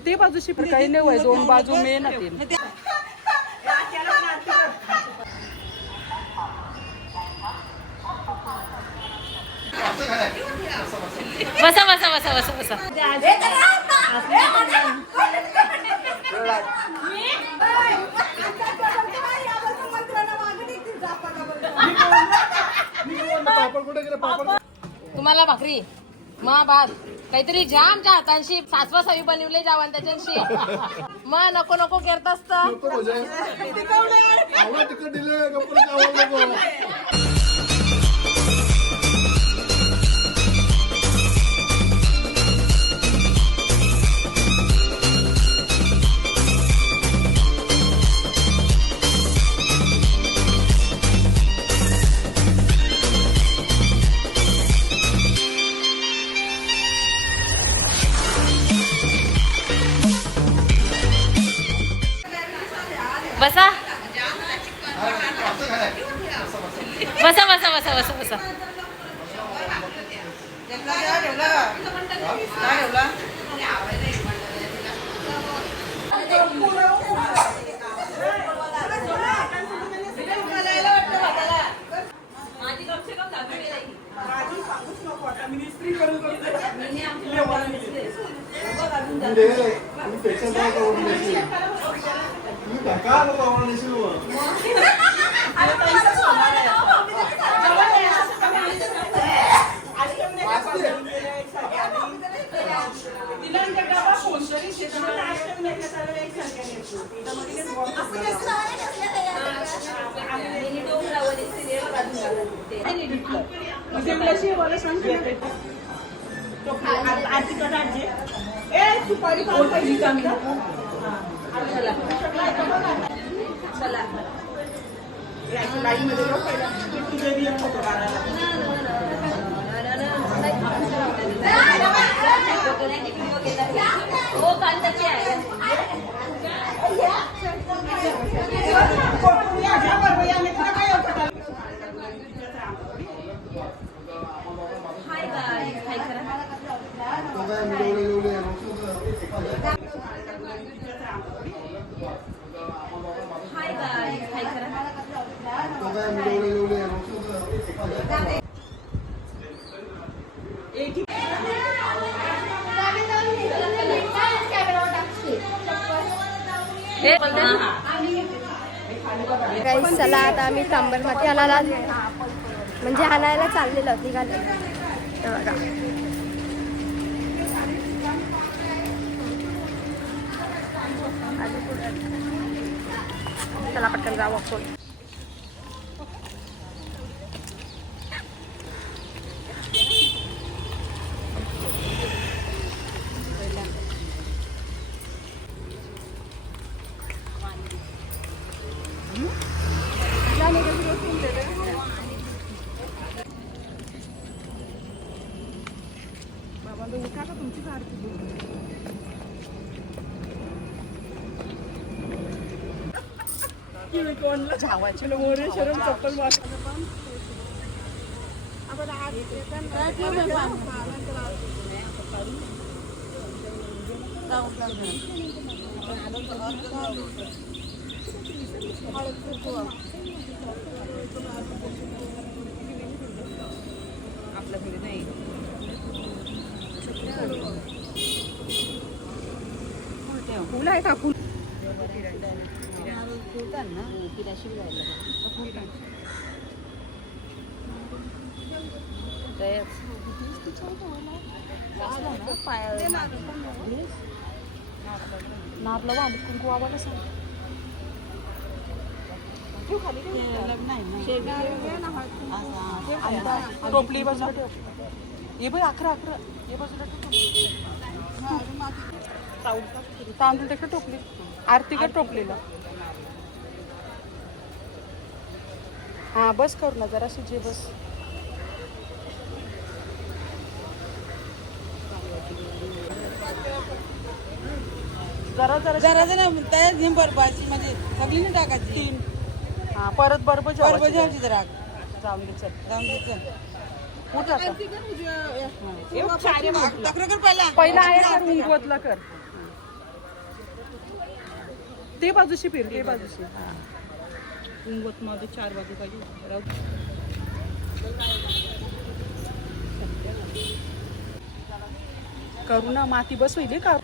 ते बाजूशी काही नाही वय दोन बाजू मेन तीन बसा बसा बसा बसा बसा तुम्हाला भाकरी मा भात काहीतरी जाम त्या हातांशी सासवा सावी बनवले जावान त्याच्याशी. मग नको नको करत असत. तुम्ही पेशंट आवडून देशील तुम्ही धक्का नको आवडून देशील मग. हो कांदाची आहे हाय बाय हाय करा तो काय मिळवले मिळवले नको. हाय बाय हाय करा तो काय मिळवले मिळवले नको. हे काही चला अंबरमाती आम्ही आणायला म्हणजे आणायला चाललेलं निघाले हे बघा. चला पटकन जाऊ आपण झावायचे मोरे शरण आपल्याकडे नाही. फुलं आहे का? फुल नारला वाढ कुंकू टोपली बाजूला ठेव. ये बाई अकरा अकरा. ये बाजूला ठेव तांदूळ तिकडे टोपली. आरतीकडे टोपलीला. हा बस करू ना जराशी जे बस. जरा जरा जरा जरा त्या झिम बरबाची म्हणजे सगळी नाही टाकायची. तीन. हा परत बरोबर बरबाची जरा जाऊन दे चल. जाऊन दे चल. कुठं. तक्रार कर पहिला आहे कर. ते बाजूशी फिर ते बाजूशी. माझं चार बाजू पाहिजे. करू ना माती बसवली का?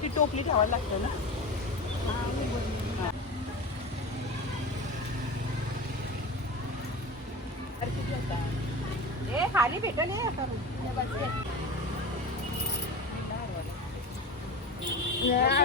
ती टोपली ठेवायला लागते ना ए खाली भेटल तुझा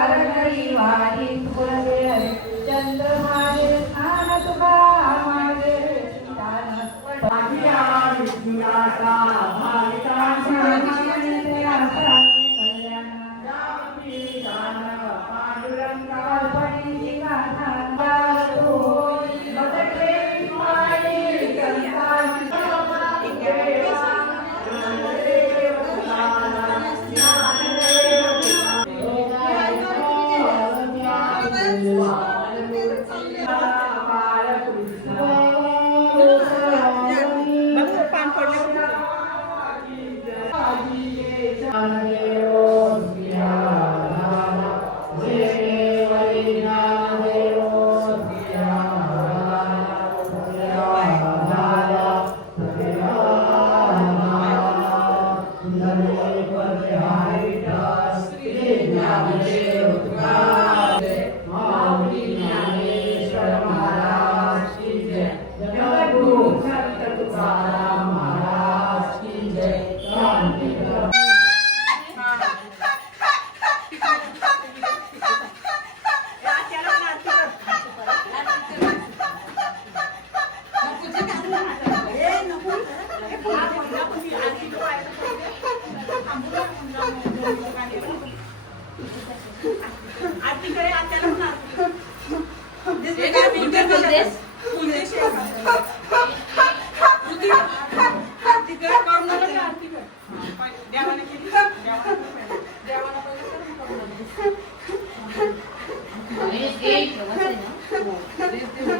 あれー、っておかしいな。もう、全然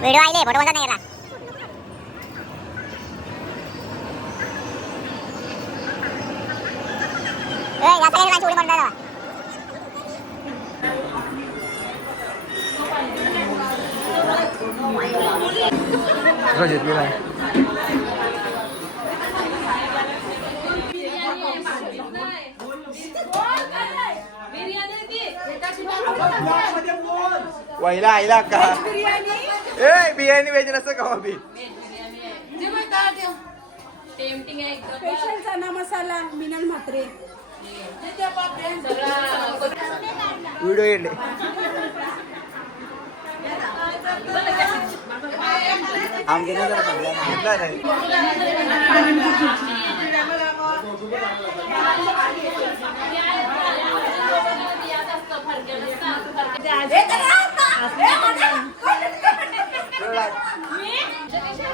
व्हिडिओ आले फोटो बघा नाही गेला ए या सगळ्या जणांची उडी मारून राहिला. वहिला आईला का ए बिर्याणी वेज नसतं का बी टेम्पटिंग आहे एकदम. स्पेशल चना मसाला मिनल म्हात्रे. व्हिडिओ येले आमगे नाही जरा चांगला घेतला नाही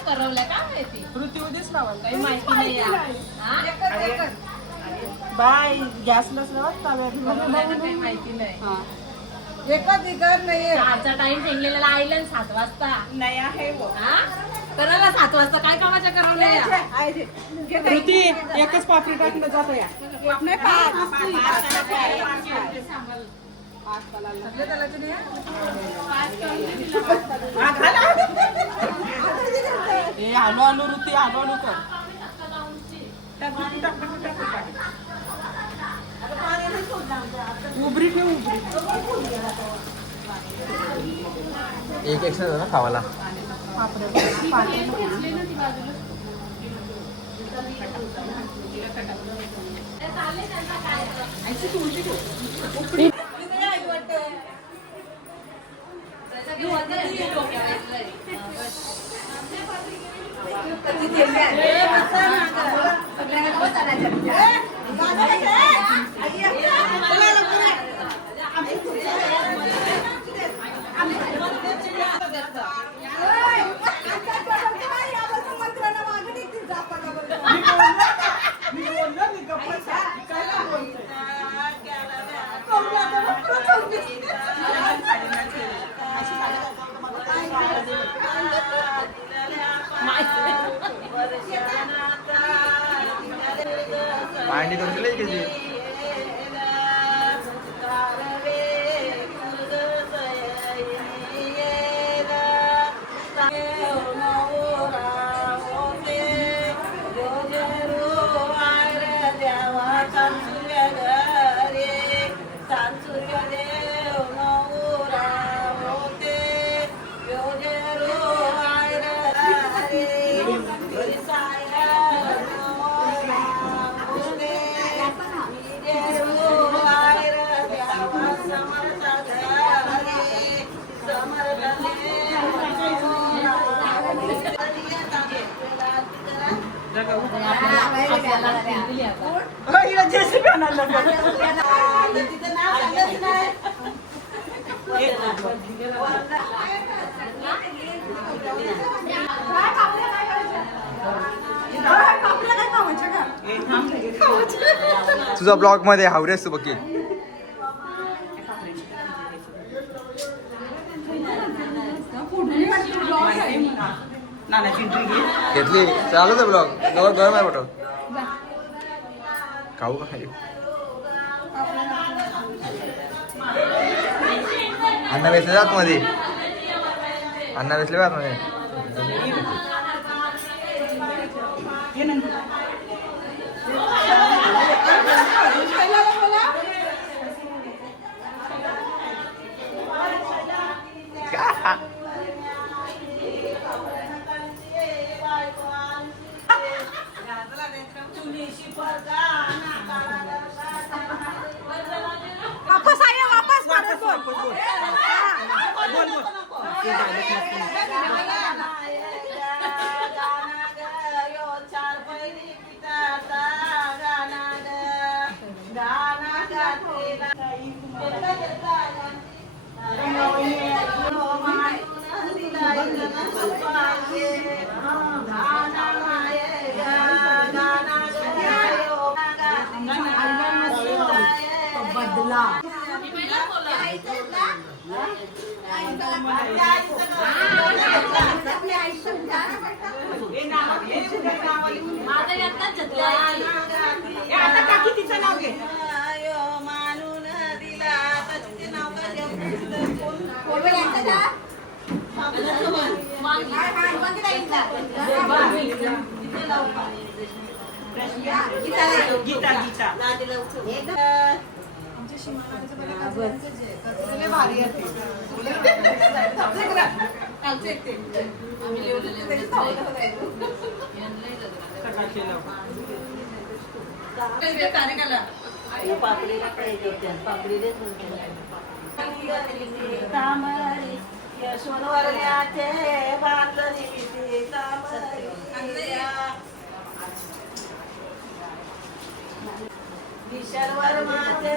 करवलं का माहिती ऋती उद्याच लावा काही माहिती नाही या. हा? बाय गॅस काही माहिती नाही एकच इकर नाही आजचा टाइम ठेवलेला आईला सात वाजता नाही आहे. हा करायला सात वाजता काय कामाच्या करवल्या एकच पापडी टाकलं जातो या नाही पाच. ए आलो आलो ऋती आलो आलो कर. उबरी ठेव उबरी एक एक्स्ट्रा ना खावाला भांडी करून दिली कशी ประจำชีวิต तुझा ब्लॉगमध्ये हावरे असतो बघी नानाची एंट्री घे घेतली चालू तर ब्लॉग। जवळ गरम आहे फोटो खाऊ का खाऊ अण्णा वेचले जात मध्ये अण्णा वेचले जात मध्ये वापस आहे वापस परत बोल. बोल. बोल बोला. तिचं नाव घे. मानून दिला तिचे नाव काय गीता गीता किती तामरिया. किशोरवर माझे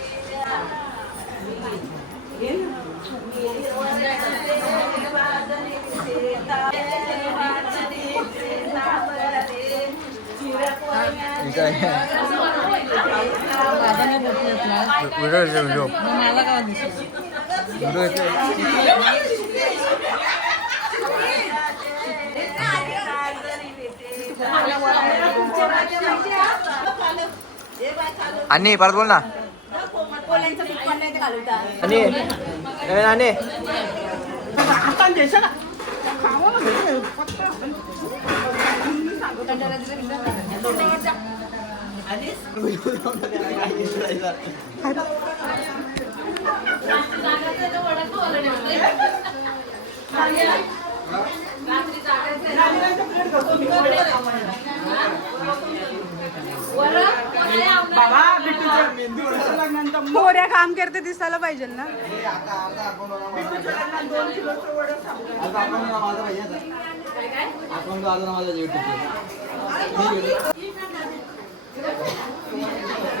राजवर म्याचे बांधणी म्याचे बांधणी किती व्हिडिओ आणि परत बोल ना आणि आणि? मोऱ्या काम करते दिसायला पाहिजे ना. काय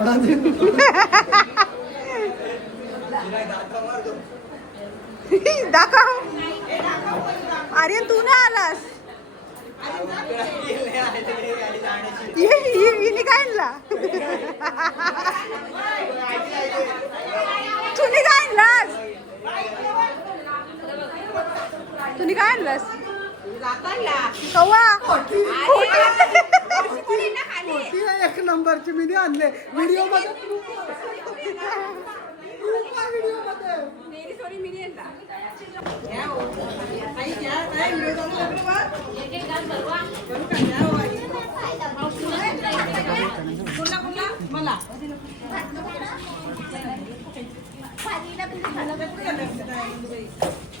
哈哈哈哈。नंबरची मी आणले. व्हिडिओमध्ये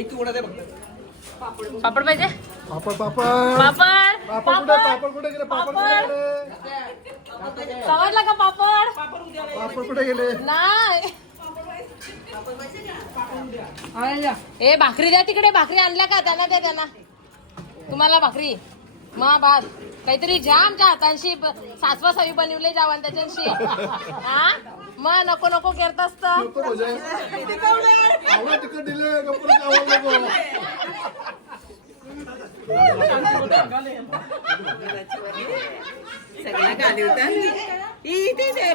एक दे पापड पाहिजे? पापड पापड. पापड. पापड कुठे? पापड. कुठे गेले? पापड कुठे गेले? समजला का पापड? पापड कुठे गेले? नाही. ए भाकरी द्या तिकडे. भाकरी आणल्या का? त्यांना द्या त्यांना. तुम्हाला भाकरी. मा भात. काहीतरी ज्या आमच्या हातांशी सासवा सावी बनवले जावान त्याच्याशी. हा? मग नको नको करत असत नको भजे आवडा तिकट दिले गप्पा आवड नको. सगळ्या गाली होत्या. इथेच आहे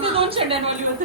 ते दोन शेंड्यांवाली होते.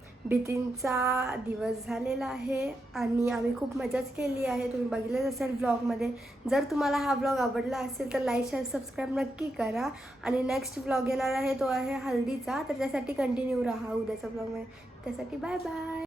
बितींचा दिवस झालेला आहे आणि आम्ही खूप मजाच केली आहे. तुम्ही बघितलंच असेल ब्लॉगमध्ये जर तुम्हाला हा ब्लॉग आवडला असेल तर लाईक शेअर सबस्क्राईब नक्की करा. आणि नेक्स्ट ब्लॉग येणार आहे तो आहे हल्दीचा. तर त्यासाठी कंटिन्यू राहा उद्याचा ब्लॉगमध्ये त्यासाठी बाय बाय